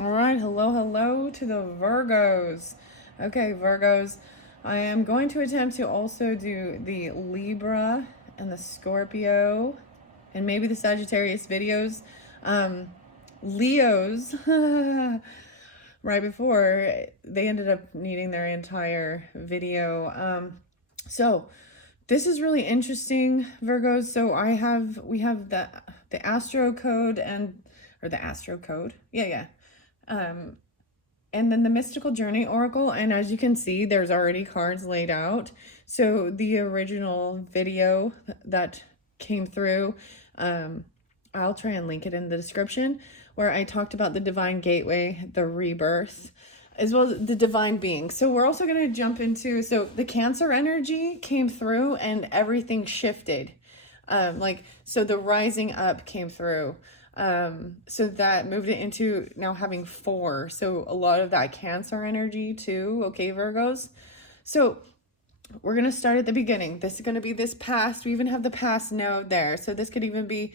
All right, hello to the Virgos. Okay, Virgos, I am going to attempt to also do the Libra and the Scorpio and maybe the Sagittarius videos. Leos, right before they ended up needing their entire video. So this is really interesting, Virgos. So we have the Astro Code or the Astro Code. Yeah. Um, and then the Mystical Journey Oracle. And as you can see, there's already cards laid out. So the original video that came through, I'll try and link it in the description, where I talked about the Divine Gateway, the Rebirth, as well as the Divine Being. So we're also going to jump into, so the Cancer energy came through and everything shifted. So the rising up came through. So that moved it into now having 4. So a lot of that Cancer energy too. Okay, Virgos. So we're going to start at the beginning. This is going to be this past. We even have the past node there. So this could even be,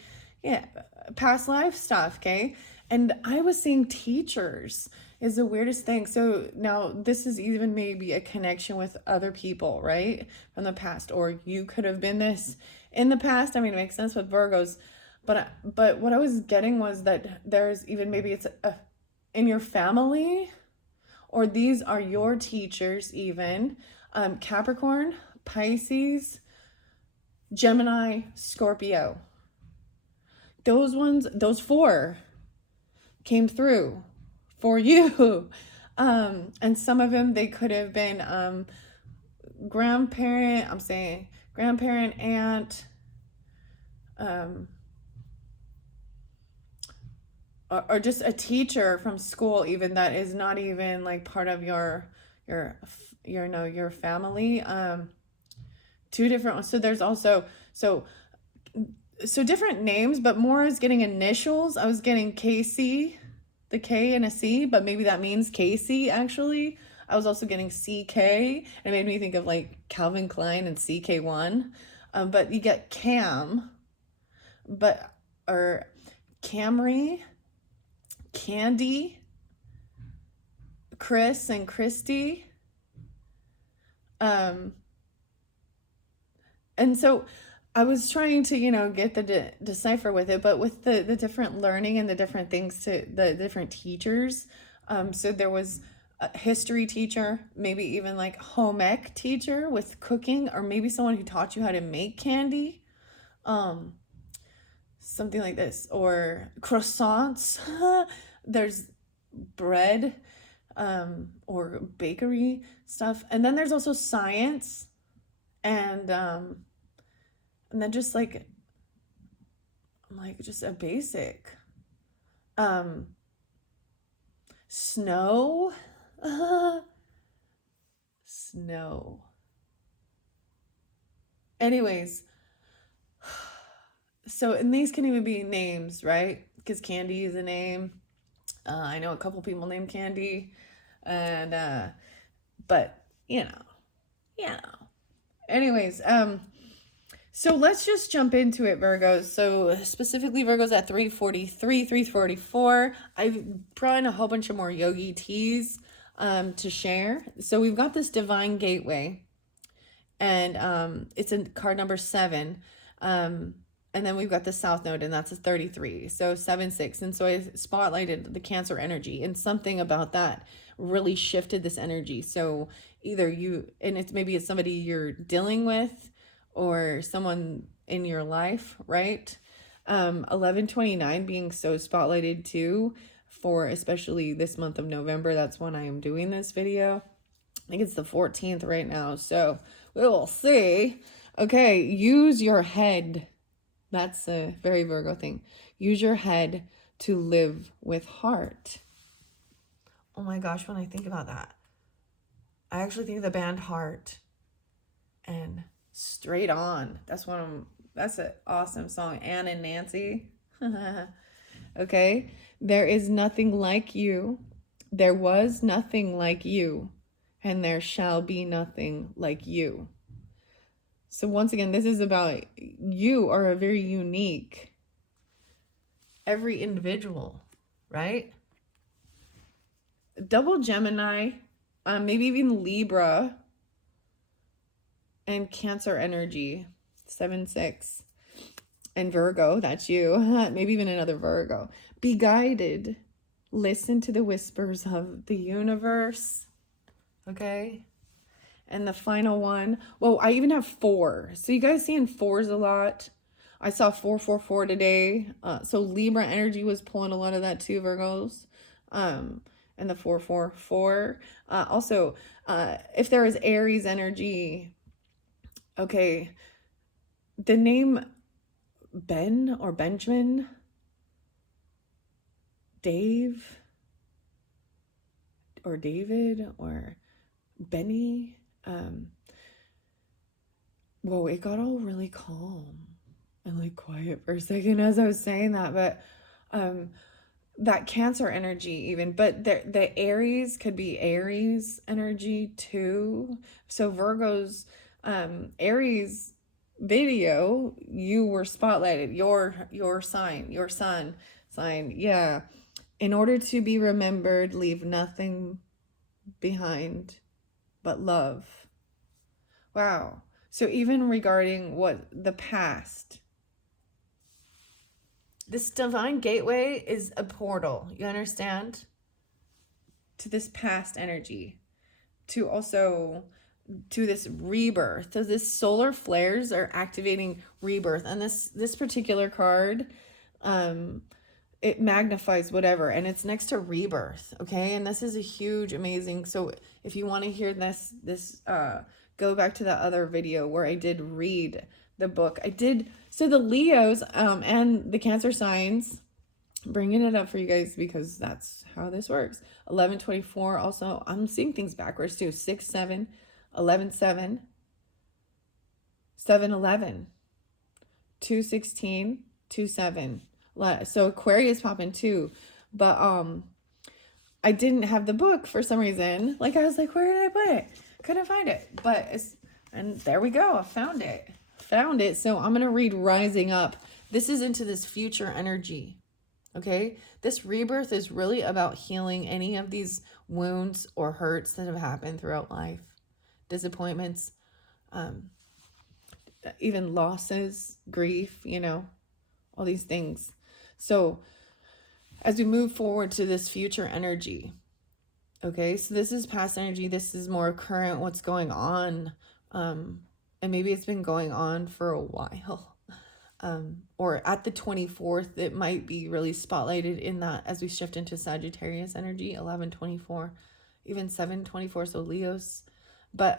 past life stuff. Okay. And I was seeing teachers is the weirdest thing. So now this is even maybe a connection with other people, right? From the past, or you could have been this in the past. I mean, it makes sense with Virgos. But what I was getting was that there's even maybe it's in your family, or these are your teachers even. Capricorn, Pisces, Gemini, Scorpio. Those 4 came through for you. And some of them, they could have been grandparent, aunt, or just a teacher from school, even that is not even like part of your family. 2 different ones. So there's also so different names, but more is getting initials. I was getting KC, the K and a C, but maybe that means Casey actually. I was also getting CK, and it made me think of like Calvin Klein and CK1. But you get Cam, or Camry, Candy, Chris and Christy. And so I was trying to, get the decipher with it, but with the different learning and the different things to the different teachers. So there was a history teacher, maybe even like home ec teacher with cooking, or maybe someone who taught you how to make candy. Something like this, or croissants. There's bread, or bakery stuff. And then there's also science, and then just like just a basic snow. Snow. Anyways, so, and these can even be names, right? Because Candy is a name. I know a couple people named Candy, and but anyways, so let's just jump into it, Virgos. So specifically Virgos at 343, 344. I've brought in a whole bunch of more yogi teas to share. So we've got this Divine Gateway, and it's in card number 7. And then we've got the South Node, and that's a 33. So 7-6. And so I spotlighted the Cancer energy, and something about that really shifted this energy. So either maybe it's somebody you're dealing with, or someone in your life, right? 1129 being so spotlighted too, for especially this month of November. That's when I am doing this video. I think it's the 14th right now, so we will see. Okay, use your head. That's a very Virgo thing. Use your head to live with heart. Oh my gosh, when I think about that, I actually think of the band Heart and Straight On. That's an awesome song. Ann and Nancy. Okay. There is nothing like you. There was nothing like you. And there shall be nothing like you. So once again, this is about you are a very unique, every individual, right? double Gemini, maybe even Libra, and Cancer energy, 7-6. And Virgo, that's you. Maybe even another Virgo. Be guided. Listen to the whispers of the universe. Okay? And the final one, well, I even have 4. So you guys seeing 4s a lot. I saw 444 today. So Libra energy was pulling a lot of that too, Virgos. And the 444. Also, if there is Aries energy, okay, the name Ben or Benjamin, Dave, or David, or Benny, whoa, it got all really calm and like quiet for a second as I was saying that, but that Cancer energy even, but the Aries could be Aries energy too. So Virgo's Aries video, you were spotlighted, your sign, your sun sign. Yeah. In order to be remembered, leave nothing behind but love. Wow. So even regarding what the past, this divine gateway is a portal, you understand? To this past energy, to also to this rebirth. So this solar flares are activating rebirth. And this particular card, it magnifies whatever, and it's next to rebirth. Okay. And this is a huge, amazing. So if you want to hear this, go back to the other video where I did read the book. I did. So the Leos, and the Cancer signs, bringing it up for you guys because that's how this works. 1124. Also, I'm seeing things backwards too. 6-7, 11-7, 7-11, 2-16, 2-7. So Aquarius popping too, but I didn't have the book for some reason. Like I was like, where did I put it? Couldn't find it, but and there we go. I found it. So I'm gonna read Rising Up. This is into this future energy. Okay, this rebirth is really about healing any of these wounds or hurts that have happened throughout life, disappointments, even losses, grief, all these things. So as we move forward to this future energy, okay, so this is past energy. This is more current, what's going on. And maybe it's been going on for a while. Or at the 24th, it might be really spotlighted in that as we shift into Sagittarius energy, 11-24, even 7-24, so Leos. But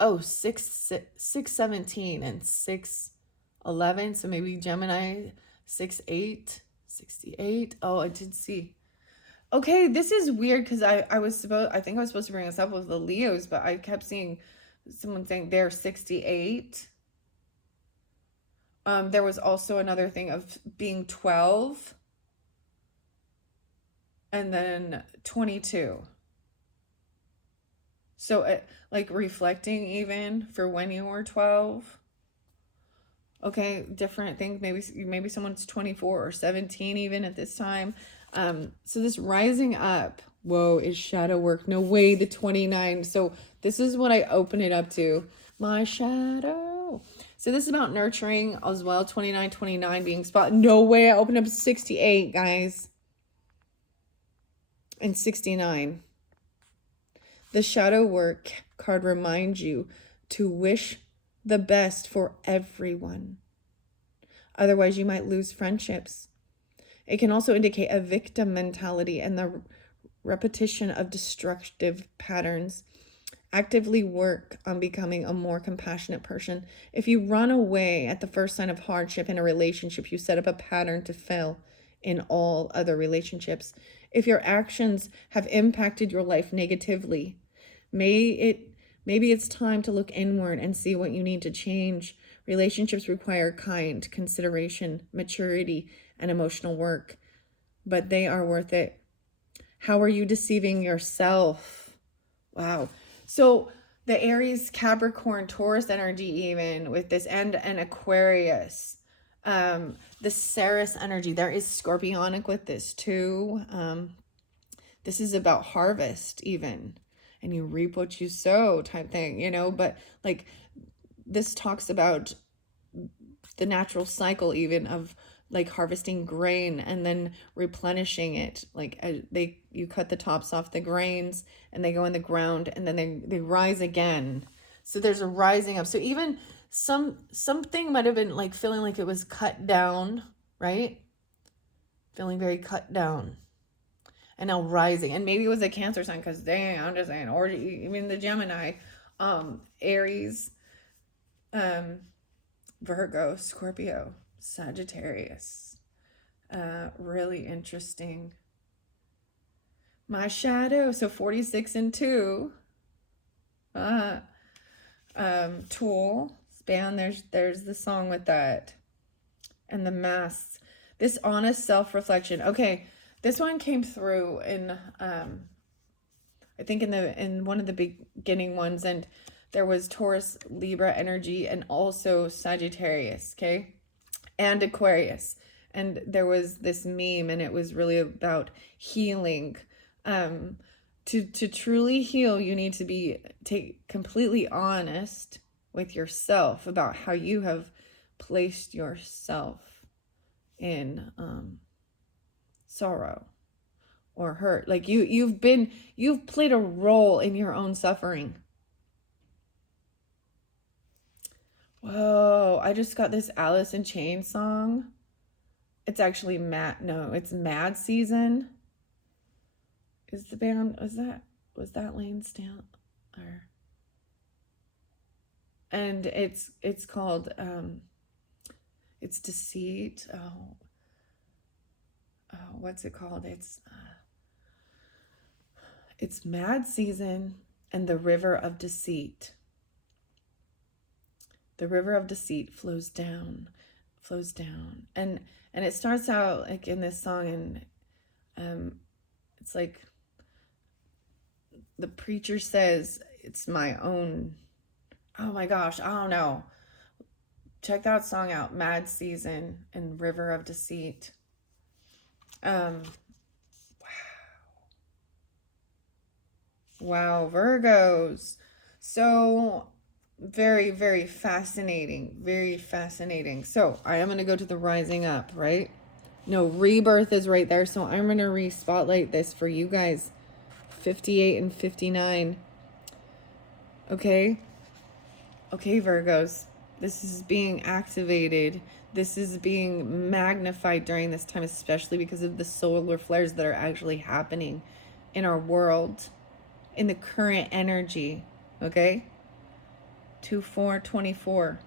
6-17 and 6-11, so maybe Gemini, 6-8, 68. Oh, I did see. Okay, this is weird because I think I was supposed to bring this up with the Leos, but I kept seeing someone saying they're 68. There was also another thing of being 12 and then 22. So like reflecting even for when you were 12. Okay, different things. Maybe someone's 24 or 17 even at this time. So this rising up, whoa, is shadow work. No way, the 29. So this is what I open it up to. My shadow. So this is about nurturing as well. 29 being spot. No way, I opened up 68, guys. And 69. The shadow work card reminds you to wish the best for everyone. Otherwise, you might lose friendships. It can also indicate a victim mentality and the repetition of destructive patterns. Actively work on becoming a more compassionate person. If you run away at the first sign of hardship in a relationship, you set up a pattern to fail in all other relationships. If your actions have impacted your life negatively, maybe it's time to look inward and see what you need to change. Relationships require kind consideration, maturity, and emotional work, but they are worth it. How are you deceiving yourself? Wow. So the Aries, Capricorn, Taurus energy, even with this, and Aquarius, the Ceres energy, there is Scorpionic with this too. This is about harvest even. And you reap what you sow type thing, you know, but like this talks about the natural cycle even of like harvesting grain and then replenishing it. Like you cut the tops off the grains and they go in the ground and then they rise again. So there's a rising up. So even something might have been like feeling like it was cut down, right? Feeling very cut down. And now rising. And maybe it was a Cancer sign, because dang, I'm just saying, or even the Gemini, Aries, Virgo, Scorpio, Sagittarius. Really interesting. My shadow, so 46 and 2. Tool, span, there's the song with that. And the masks. This honest self-reflection. Okay, this one came through in I think in one of the beginning ones, and there was Taurus, Libra energy, and also Sagittarius, okay? And Aquarius. And there was this meme, and it was really about healing. To truly heal, you need to be completely honest with yourself about how you have placed yourself in sorrow or hurt. Like you've played a role in your own suffering. Whoa, I just got this Alice in Chains song. It's actually it's Mad Season. Is the band, was that Lane Stallion? And it's called it's Deceit. What's it called? It's Mad Season and the River of Deceit. The river of deceit flows down. And it starts out like in this song, and it's like the preacher says, it's my own. Oh my gosh, I don't know. Check that song out, Mad Season and River of Deceit. Wow, Virgos. So very, very fascinating. Very fascinating. So I am going to go to the rising up, right? No, rebirth is right there. So I'm going to re-spotlight this for you guys. 58 and 59. Okay, Virgos. This is being activated. This is being magnified during this time, especially because of the solar flares that are actually happening in our world, in the current energy. Okay? 2/4/24.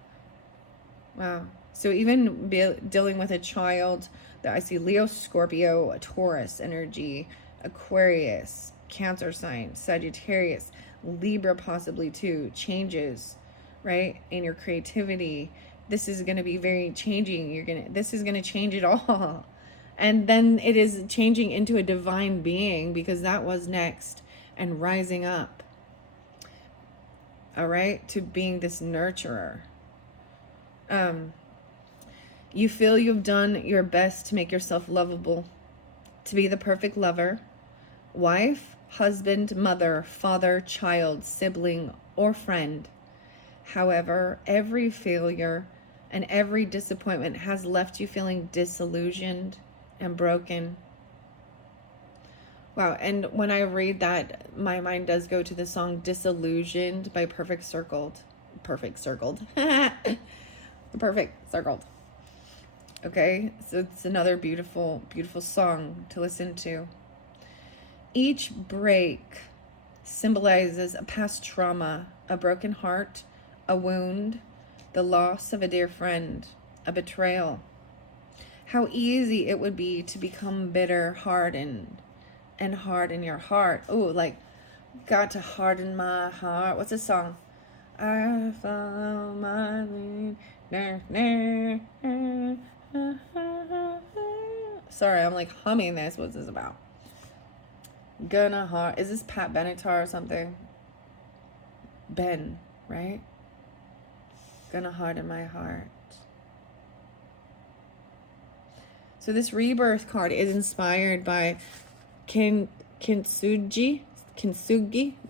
Wow. So even dealing with a child, that I see Leo, Scorpio, Taurus energy, Aquarius, Cancer sign, Sagittarius, Libra possibly too, changes, right? In your creativity. This is going to be very changing. This is going to change it all. And then it is changing into a divine being, because that was next, and rising up. All right, to being this nurturer. You feel you've done your best to make yourself lovable, to be the perfect lover, wife, husband, mother, father, child, sibling, or friend. However, every failure and every disappointment has left you feeling disillusioned and broken. Wow, and when I read that, my mind does go to the song Disillusioned by Perfect Circled. Perfect Circled. Perfect Circled. Okay, so it's another beautiful, beautiful song to listen to. Each break symbolizes a past trauma, a broken heart, a wound, the loss of a dear friend, a betrayal. How easy it would be to become bitter, hardened, and hard in your heart. Oh, like, got to harden my heart. What's this song? I follow my lead. Sorry, I'm like humming this. What's this about? Gonna hard. Is this Pat Benatar or something? Ben, right? Gonna harden my heart. So this rebirth card is inspired by kintsugi.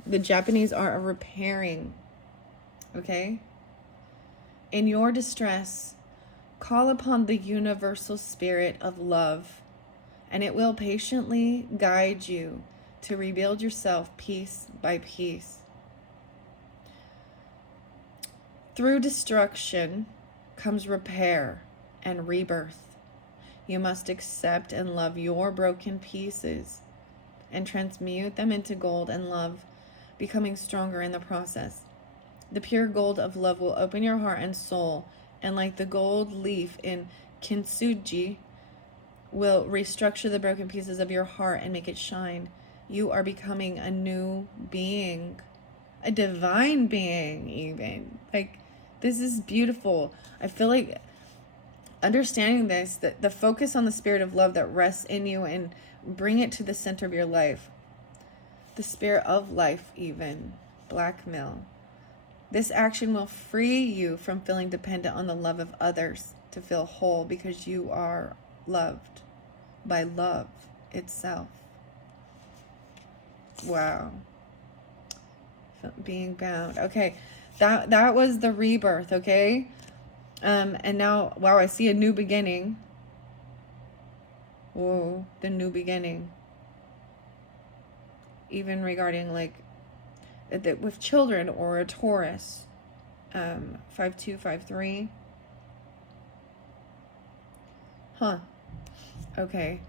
The Japanese are repairing. Okay? In your distress, call upon the universal spirit of love, and it will patiently guide you to rebuild yourself piece by piece. Through destruction comes repair and rebirth. You must accept and love your broken pieces and transmute them into gold and love, becoming stronger in the process. The pure gold of love will open your heart and soul, and like the gold leaf in kintsugi, will restructure the broken pieces of your heart and make it shine. You are becoming a new being, a divine being even. Like, this is beautiful. I feel like understanding this, that the focus on the spirit of love that rests in you and bring it to the center of your life. The spirit of life even. Blackmail. This action will free you from feeling dependent on the love of others to feel whole, because you are loved by love itself. Wow. Being bound. Okay. That was the rebirth, okay? And now, wow, I see a new beginning. Whoa, the new beginning. Even regarding like with children or a Taurus. 5253. Huh. Okay.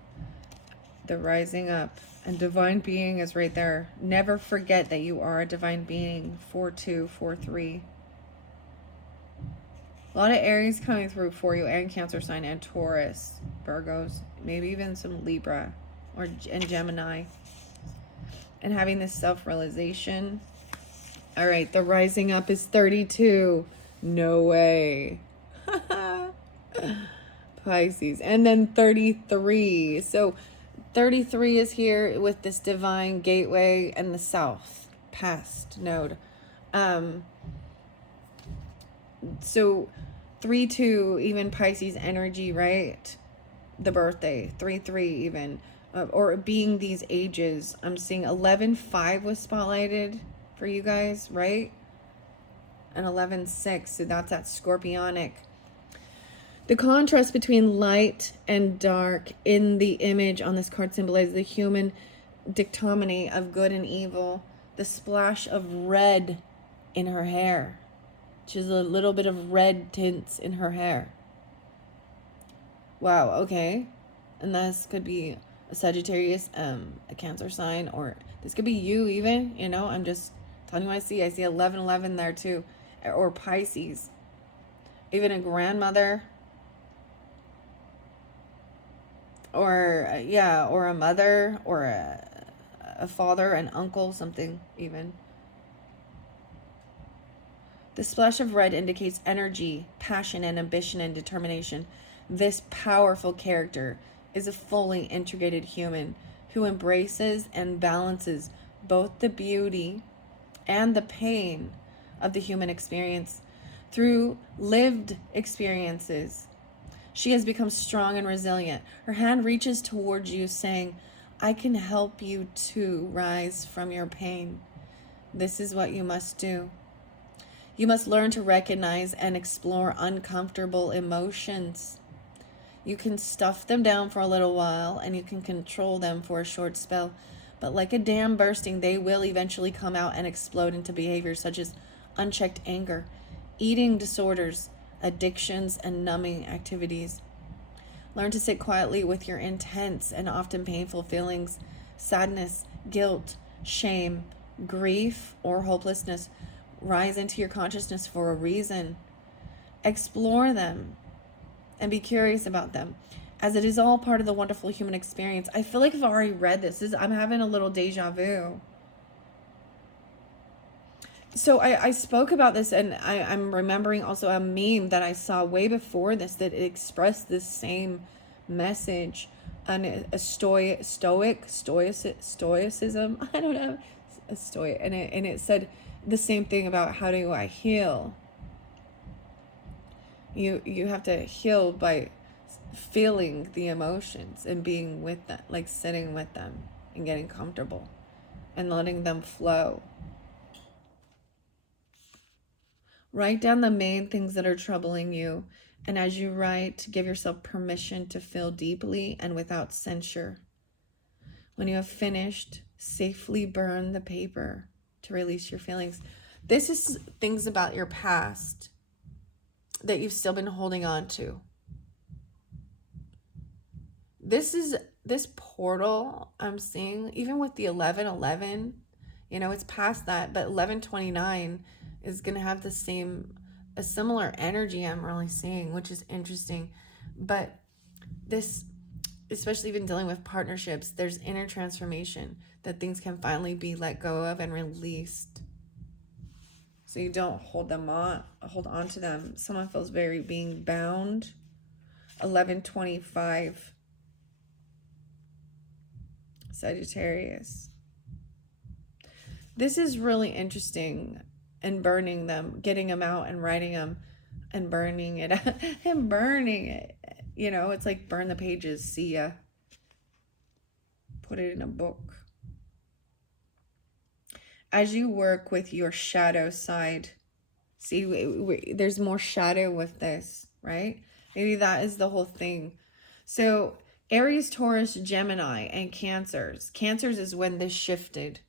The rising up. And divine being is right there. Never forget that you are a divine being. 4243. A lot of Aries coming through for you, and Cancer sign, and Taurus, Virgos, maybe even some Libra and Gemini. And having this self-realization. All right, the rising up is 32. No way. Pisces. And then 33. So 33 is here with this divine gateway and the south past node. So 3-2, even Pisces energy, right? The birthday 3-3 even, or being these ages. I'm seeing 11-5 was spotlighted for you guys, right? And 11-6, so that's that scorpionic. The contrast between light and dark in the image on this card symbolizes the human dichotomy of good and evil. The splash of red in her hair. She's a little bit of red tints in her hair. Wow, okay. And this could be a Sagittarius, a Cancer sign, or this could be you even, you know. I'm just telling you what I see. I see 11-11 there too. Or Pisces. Even a grandmother. Or, or a mother, or a father, an uncle, something even. The splash of red indicates energy, passion, and ambition and determination. This powerful character is a fully integrated human who embraces and balances both the beauty and the pain of the human experience. Through lived experiences, she has become strong and resilient. Her hand reaches towards you saying, I can help you to rise from your pain. This is what you must do. You must learn to recognize and explore uncomfortable emotions. You can stuff them down for a little while, and you can control them for a short spell. But like a dam bursting, they will eventually come out and explode into behaviors such as unchecked anger, eating disorders, addictions, and numbing activities. Learn to sit quietly with your intense and often painful feelings, sadness, guilt, shame, grief, or hopelessness. Rise into your consciousness for a reason. Explore them and be curious about them, as it is all part of the wonderful human experience. I feel like I've already read this. I'm having a little deja vu. So I spoke about this, and I'm remembering also a meme that I saw way before this that expressed this same message. A stoicism. I don't know. A stoic, and it said the same thing about how do I heal. You have to heal by feeling the emotions and being with them, like sitting with them, and getting comfortable and letting them flow. Write down the main things that are troubling you. And as you write, give yourself permission to feel deeply and without censure. When you have finished, safely burn the paper to release your feelings. This is things about your past that you've still been holding on to. This portal I'm seeing, even with the 11:11, it's past that, but 11:29 is going to have a similar energy I'm really seeing, which is interesting. But this, especially even dealing with partnerships, there's inner transformation that things can finally be let go of and released. So you don't hold on to them. Someone feels very being bound. 11:25. Sagittarius. This is really interesting. And burning them, getting them out and writing them and burning it and burning it. It's like burn the pages. See ya. Put it in a book. As you work with your shadow side, see, there's more shadow with this, right? Maybe that is the whole thing. So Aries, Taurus, Gemini, and Cancers. Cancers is when this shifted.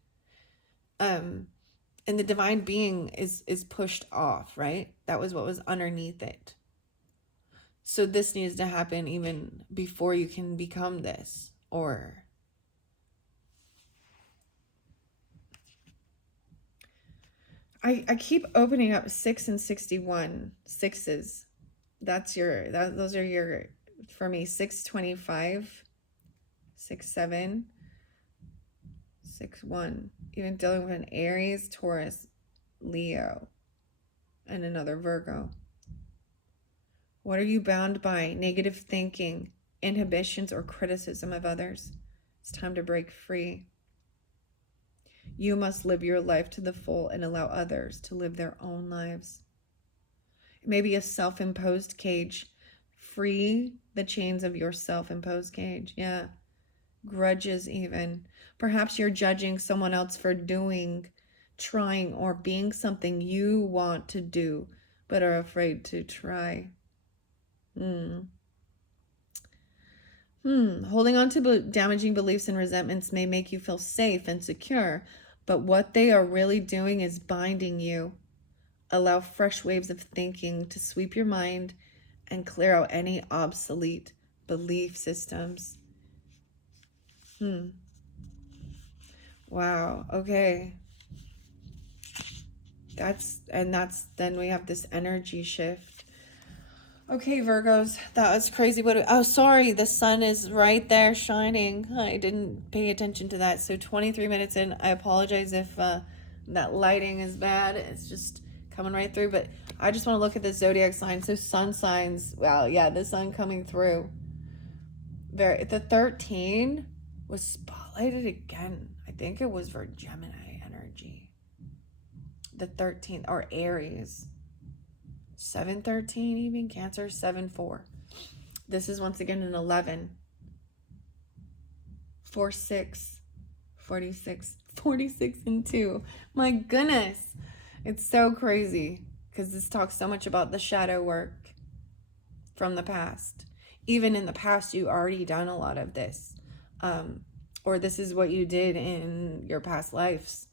And the divine being is pushed off, right? That was what was underneath it. So this needs to happen even before you can become this. Or I keep opening up 6 and 61. Sixes. Those are your, for me, 625, 67, 61. Even dealing with an Aries, Taurus, Leo, and another Virgo. What are you bound by? Negative thinking, inhibitions, or criticism of others? It's time to break free. You must live your life to the full and allow others to live their own lives. It may be a self-imposed cage. Free the chains of your self-imposed cage. Yeah. Grudges even. Perhaps you're judging someone else for doing, trying, or being something you want to do, but are afraid to try. Holding on to damaging beliefs and resentments may make you feel safe and secure, but what they are really doing is binding you. Allow fresh waves of thinking to sweep your mind and clear out any obsolete belief systems. Wow. Okay. Then we have this energy shift. Okay, Virgos, that was crazy. Sorry, the sun is right there shining. I didn't pay attention to that. So 23 minutes in, I apologize if that lighting is bad. It's just coming right through. But I just want to look at the zodiac signs. So sun signs. Wow, yeah, the sun coming through. The 13 was spotlighted again. I think it was for Gemini energy. The 13th, or Aries. 7-13 even, Cancer, 7-4. This is once again an 11. 4-6, 46, 46 and 2. My goodness. It's so crazy because this talks so much about the shadow work from the past. Even in the past, you already done a lot of this. Or this is what you did in your past lives,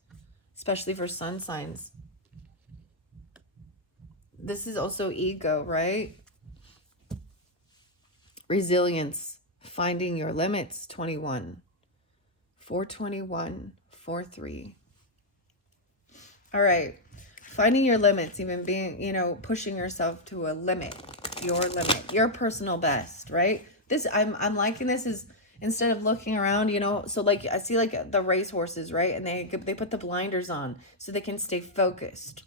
especially for sun signs. This is also ego, right? Resilience, finding your limits, 21. 421, 43. All right. Finding your limits, even being, pushing yourself to a limit, your personal best, right? I'm liking this is instead of looking around, so like I see like the race horses, right? And they put the blinders on so they can stay focused.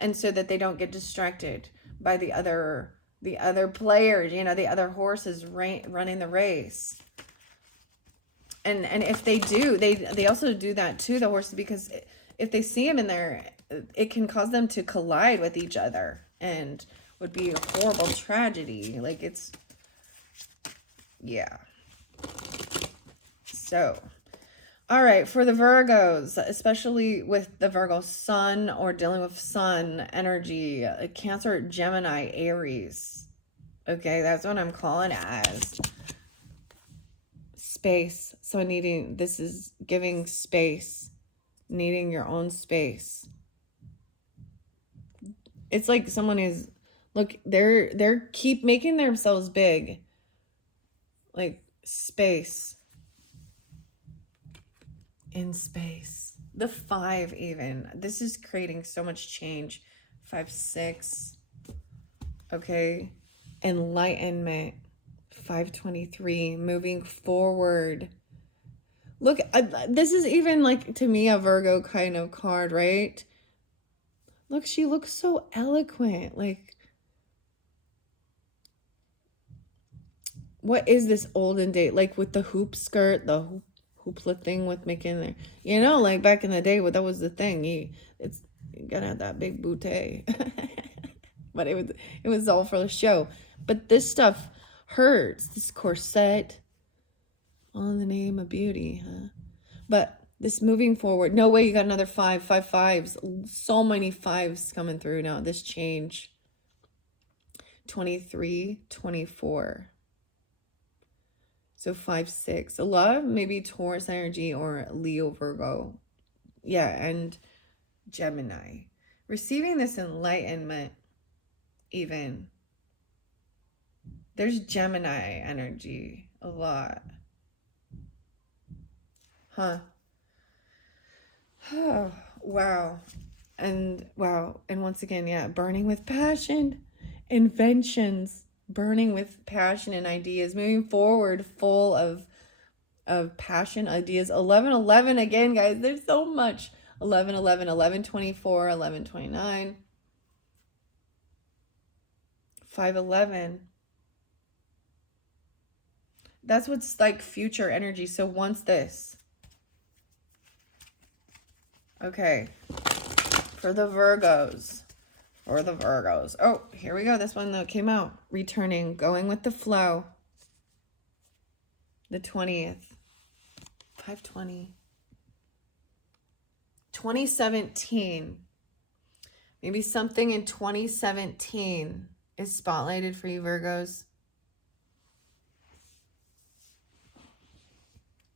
And so that they don't get distracted by the other players, the other horses running the race. And if they do, they also do that to the horses, because if they see them in there, it can cause them to collide with each other and would be a horrible tragedy. Like yeah. So, all right, for the Virgos, especially with the Virgo sun or dealing with sun energy, Cancer, Gemini, Aries. Okay, that's what I'm calling as. Space. So this is giving space, needing your own space. It's like someone is, look, they're keep making themselves big. Like space. In space. The 5 even. This is creating so much change. 5, 6. Okay. Enlightenment. 523. Moving forward. Look, this is even like, to me, a Virgo kind of card, right? Look, she looks so eloquent. Like, what is this olden date? Like with the hoop skirt, the hoopla thing with making there. You know, like back in the day, that was the thing. You gotta have that big bootay. But it was all for the show. But this stuff hurts. This corset. All in the name of beauty, huh? But this moving forward. No way, you got another 5. 5 fives. So many 5s coming through now. This change. 23, 24. So 5, 6. A lot of maybe Taurus energy or Leo, Virgo. Yeah, and Gemini. Receiving this enlightenment even. There's Gemini energy a lot. Huh. Oh, wow. And wow. And once again, yeah, burning with passion. Inventions. Burning with passion and ideas. Moving forward full of passion, ideas. 11-11 again, guys. There's so much. 11-11, 11-24, 11-29. 5-11. That's what's like future energy. So once this. Okay. For the Virgos. For the Virgos. Oh, here we go. This one that came out. Returning. Going with the flow. The 20th. 520. 2017. Maybe something in 2017 is spotlighted for you, Virgos.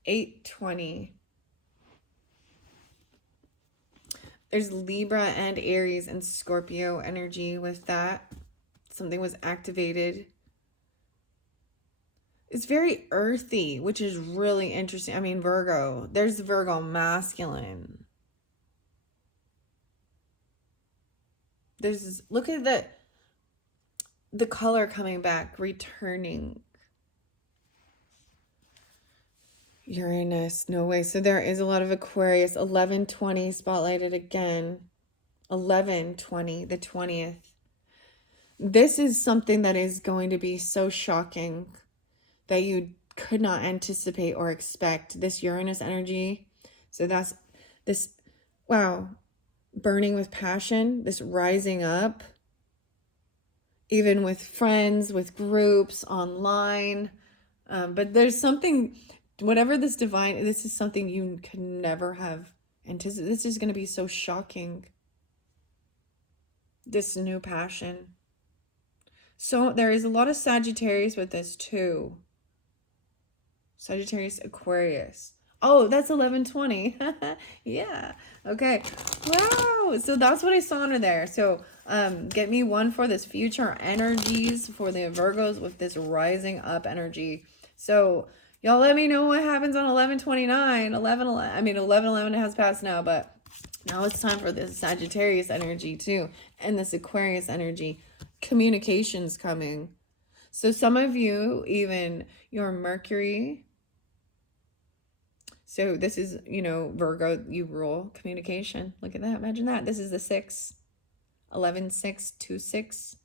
820. There's Libra and Aries and Scorpio energy with that. Something was activated. It's very earthy, which is really interesting. I mean, Virgo. There's Virgo masculine. Look at the color coming back, returning. Uranus, no way. So there is a lot of Aquarius. 11-20 spotlighted again. 11-20, the 20th. This is something that is going to be so shocking that you could not anticipate or expect. This Uranus energy. So that's this, wow, burning with passion, this rising up, even with friends, with groups, online. But there's something, whatever this is something you can never have anticipated. This is going to be so shocking. This new passion. So there is a lot of Sagittarius with this too. Sagittarius, Aquarius. Oh, that's 11-20. Yeah. Okay. Wow. So that's what I saw under there. So get me one for this future energies for the Virgos with this rising up energy. So y'all let me know what happens on 11-29. 11-11. I mean, 11-11 has passed now, but now it's time for this Sagittarius energy too. And this Aquarius energy. Communications coming. So some of you, even your Mercury. So this is, Virgo, you rule communication. Look at that. Imagine that. This is the 6. 11-6, 2-6.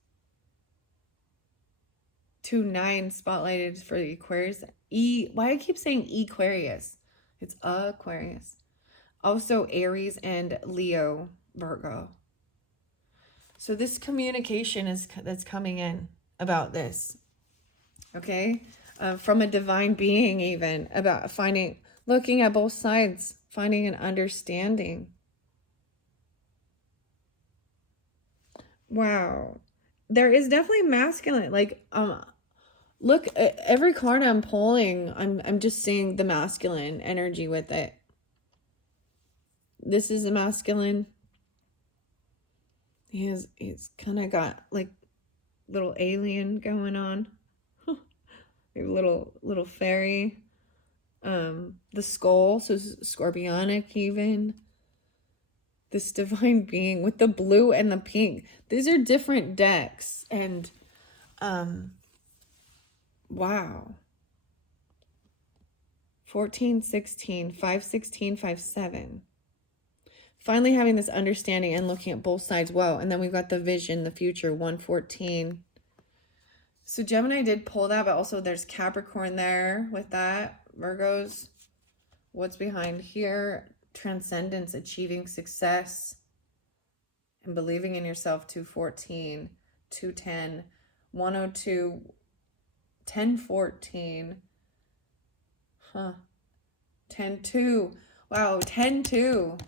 2-9 spotlighted for the Aquarius. Why I keep saying Aquarius? It's Aquarius. Also Aries and Leo, Virgo. So this communication that's coming in about this. Okay? From a divine being even, about finding Looking at both sides, finding an understanding. Wow. There is definitely masculine. Like, look, every card I'm pulling, I'm just seeing the masculine energy with it. This is a masculine. He's kind of got like little alien going on. little fairy. The skull, so scorpionic even. This divine being with the blue and the pink. These are different decks, and wow. 14, 16, 5, 16, 5, 7. Finally having this understanding and looking at both sides. Wow. And then we've got the vision, the future, 114. So Gemini did pull that, but also there's Capricorn there with that. Virgos, what's behind here? Transcendence, achieving success, and believing in yourself. 214, 210, 102, 1014. Huh. 10-2. Wow, 10-2.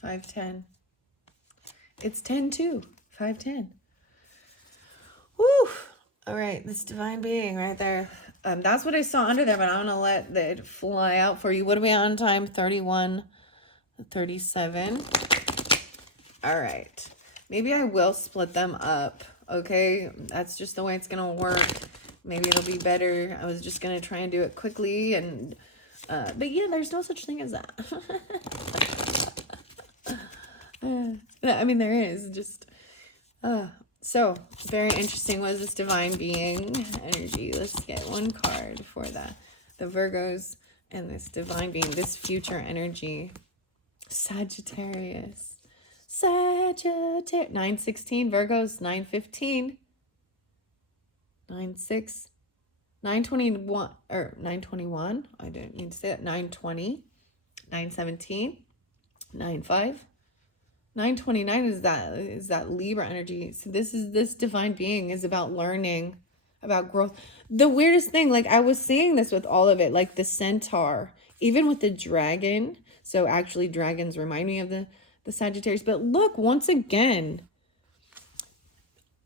510. It's 10-2. 510. Woo! All right, this divine being right there. That's what I saw under there, but I'm going to let it fly out for you. What are we on time? 31, 37. All right. Maybe I will split them up, okay? That's just the way it's going to work. Maybe it'll be better. I was just going to try and do it quickly. And but yeah, there's no such thing as that. I mean, there is. Just... So, very interesting was this divine being energy. Let's get one card for the Virgos and this divine being, this future energy. Sagittarius. 916 Virgos, 915. 96. 921, or 921. I didn't mean to say that. 920. 917. 95. 929 is that Libra energy. So this divine being is about learning, about growth. The weirdest thing, like I was seeing this with all of it, like the centaur, even with the dragon. So actually dragons remind me of the Sagittarius. But look, once again,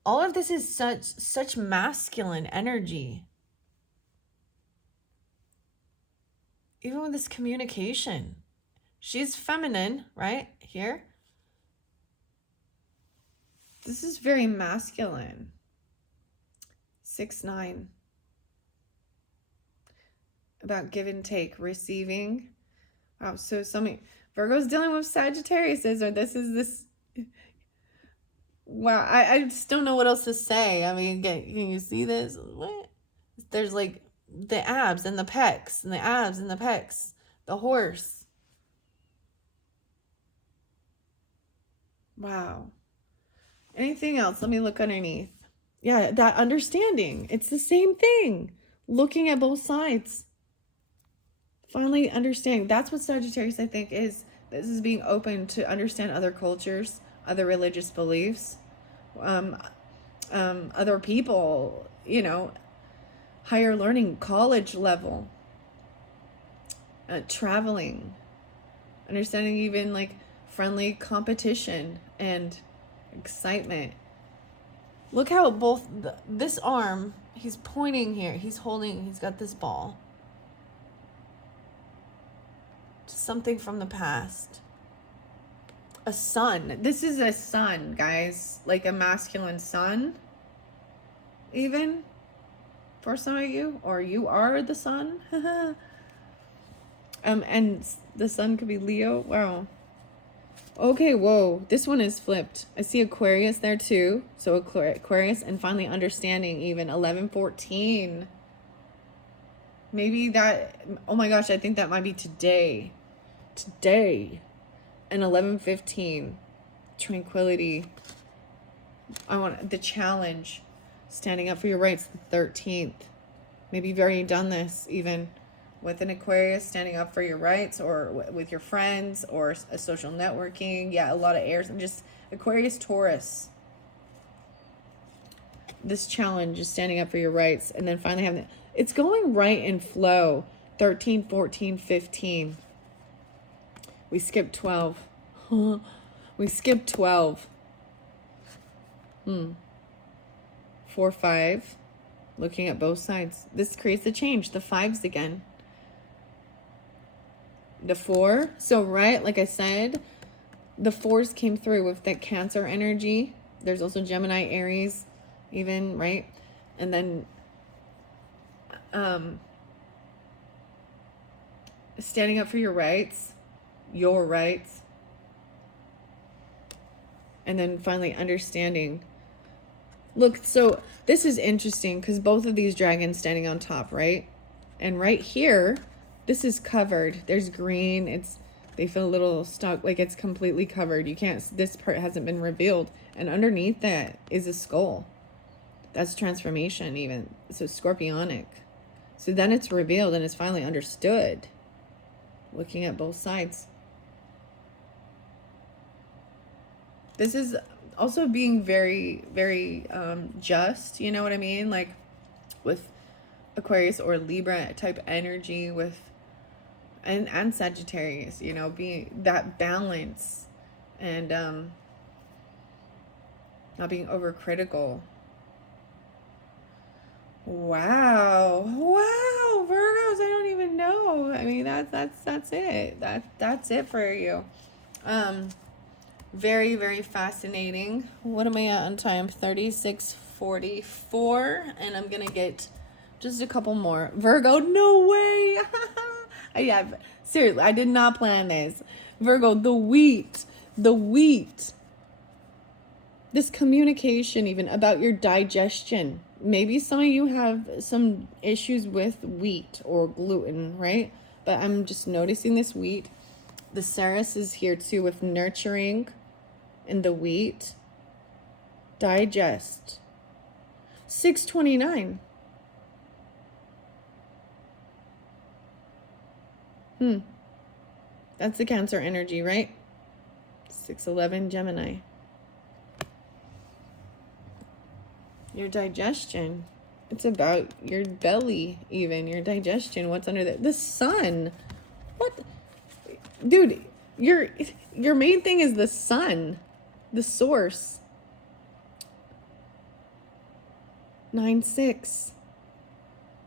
all of this is such masculine energy. Even with this communication. She's feminine, right? Here. This is very masculine. 6-9. About give and take, receiving. Wow, so Virgo's dealing with Sagittarius, or this is this. Wow, I just don't know what else to say. I mean, can you see this? What? There's like the abs and the pecs, and the abs and the pecs. The horse. Wow. Anything else? Let me look underneath. Yeah, that understanding. It's the same thing. Looking at both sides. Finally understanding. That's what Sagittarius, I think, is. This is being open to understand other cultures, other religious beliefs, other people, higher learning, college level, traveling, understanding even like friendly competition and excitement. Look how both this arm, he's pointing here, he's got this ball. Something from the past. A sun. This is a sun, guys. Like a masculine sun. Even for some of you, or you are the sun. And the sun could be Leo. Wow. Okay, whoa, this one is flipped. I see Aquarius there too. So Aquarius, and finally understanding, even 11-14. Maybe that, oh my gosh, I think that might be today. And 11-15. Tranquility. I want the challenge. Standing up for your rights, the 13th. Maybe you've already done this, even with an Aquarius, standing up for your rights, or with your friends, or a social networking. Yeah, a lot of airs, and just Aquarius, Taurus. this challenge is standing up for your rights, and then finally having it's going right in flow. 13, 14, 15. We skipped 12. We skipped 12. 4, 5. Looking at both sides. This creates the change. The 5s again. The 4. So, right, like I said, the 4s came through with that Cancer energy. There's also Gemini, Aries, even, right? And then standing up for your rights. And then finally understanding. Look, so this is interesting because both of these dragons standing on top, right? And right here, this is covered. There's green. They feel a little stuck, like it's completely covered. You can't, this part hasn't been revealed. And underneath that is a skull. That's transformation even. So scorpionic. So then it's revealed and it's finally understood. Looking at both sides. This is also being very, very just, you know what I mean? Like with Aquarius or Libra type energy with, and Sagittarius, you know, being that balance and not being overcritical. Wow, Virgos, I don't even know. I mean, that's it. That's it for you. Very, very fascinating. What am I at on time? 36:44, and I'm gonna get just a couple more. Virgo, no way. Yeah, seriously, I did not plan this. Virgo, the wheat. This communication even about your digestion. Maybe some of you have some issues with wheat or gluten, right? But I'm just noticing this wheat. The Ceres is here too with nurturing in the wheat. Digest. 629. That's the Cancer energy, right? 611 Gemini. Your digestion. It's about your belly, even your digestion. What's under the sun? What, dude? Your main thing is the sun, the source. 9-6,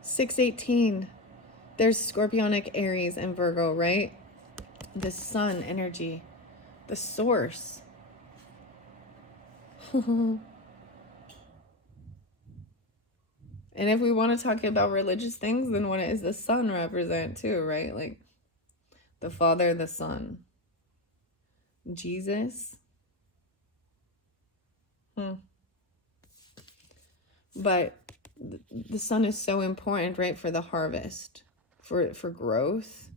6-18. There's Scorpionic, Aries, and Virgo, right? The sun energy, the source. And if we want to talk about religious things, then what does the sun represent too, right? Like the Father, the Son, Jesus. But the sun is so important, right? For the harvest, for growth,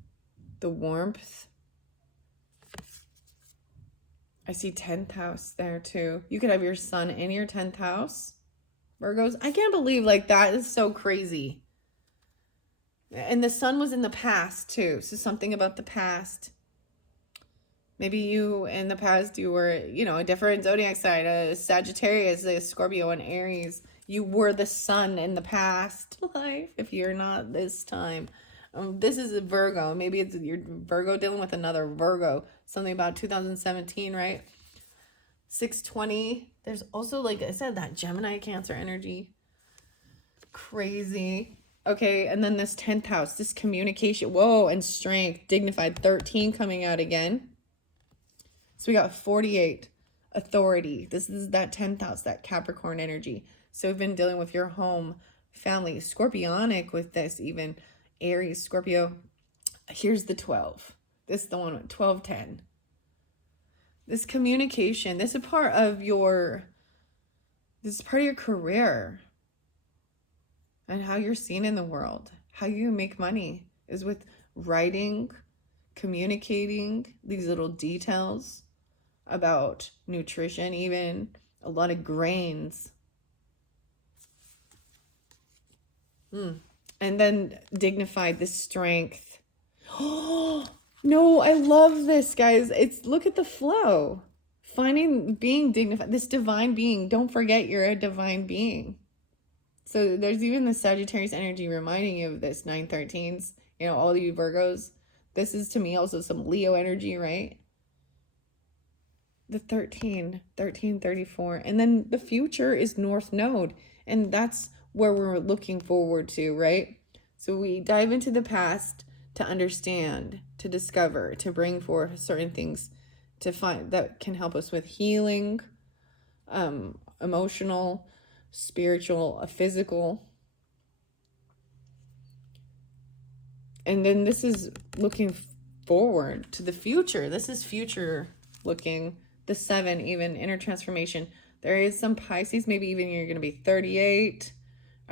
the warmth. I see 10th house there too. You could have your sun in your 10th house. Virgos, I can't believe like that is so crazy. And the sun was in the past too. So something about the past. Maybe you in the past, you were, you know, a different zodiac sign, a Sagittarius, a Scorpio, and Aries. You were the sun in the past life if you're not this time. This is a Virgo. Maybe it's your Virgo dealing with another Virgo. Something about 2017, right? 620. There's also, like I said, that Gemini Cancer energy. Crazy. Okay, and then this 10th house, this communication. Whoa, and strength. Dignified. 13 coming out again. So we got 48. Authority. This is that 10th house, that Capricorn energy. So we've been dealing with your home, family. Scorpionic with this even. Aries, Scorpio. Here's the 12. This is the one with 12-10. This communication, this is part of your career and how you're seen in the world. How you make money is with writing, communicating these little details about nutrition, even a lot of grains. And then dignified, this strength. Oh, no, I love this, guys. Look at the flow. Being dignified, this divine being. Don't forget you're a divine being. So there's even the Sagittarius energy reminding you of this 913s. You know, all you Virgos. This is to me also some Leo energy, right? The 1334. And then the future is North Node. And that's where we're looking forward to, right? So we dive into the past to understand, to discover, to bring forth certain things to find that can help us with healing, emotional, spiritual, physical. And then this is looking forward to the future. This is future looking. The 7, even inner transformation. There is some Pisces, maybe even you're going to be 38.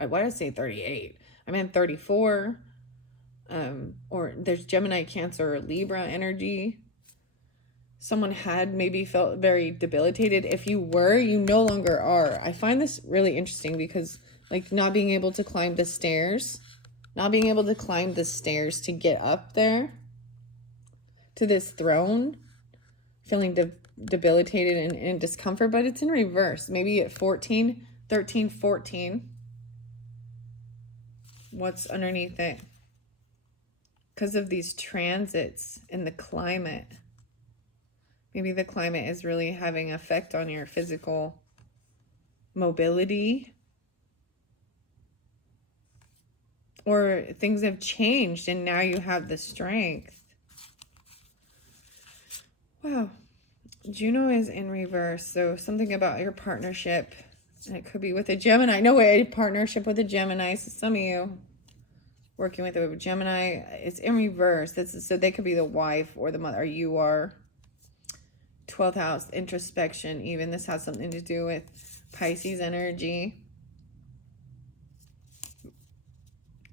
Why did I say 38? I meant 34. Or there's Gemini, Cancer, Libra energy. Someone had maybe felt very debilitated. If you were, you no longer are. I find this really interesting because, like, not being able to climb the stairs, to get up there to this throne, feeling debilitated and in discomfort, but it's in reverse. Maybe at 14, 13, 14. What's underneath it? Because of these transits in the climate. Maybe the climate is really having an effect on your physical mobility. Or things have changed and now you have the strength. Wow. Juno is in reverse. So something about your partnership. And it could be with a Gemini. No way, a partnership with a Gemini. So some of you working with a Gemini, it's in reverse. So they could be the wife or the mother, or you are. 12th house, introspection, even. This has something to do with Pisces energy.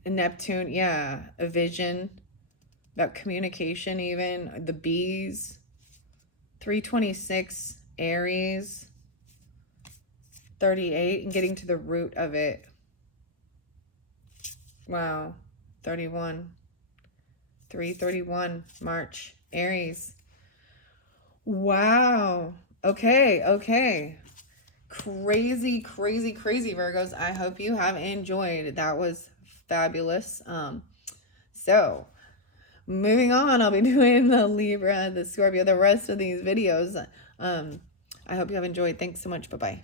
And Neptune, yeah, a vision about communication, even. The bees. 326, Aries. 38, and getting to the root of it. Wow. 31. 331, March, Aries. Wow. Okay. Crazy, Virgos. I hope you have enjoyed. That was fabulous. So moving on, I'll be doing the Libra, the Scorpio, the rest of these videos. I hope you have enjoyed. Thanks so much. Bye-bye.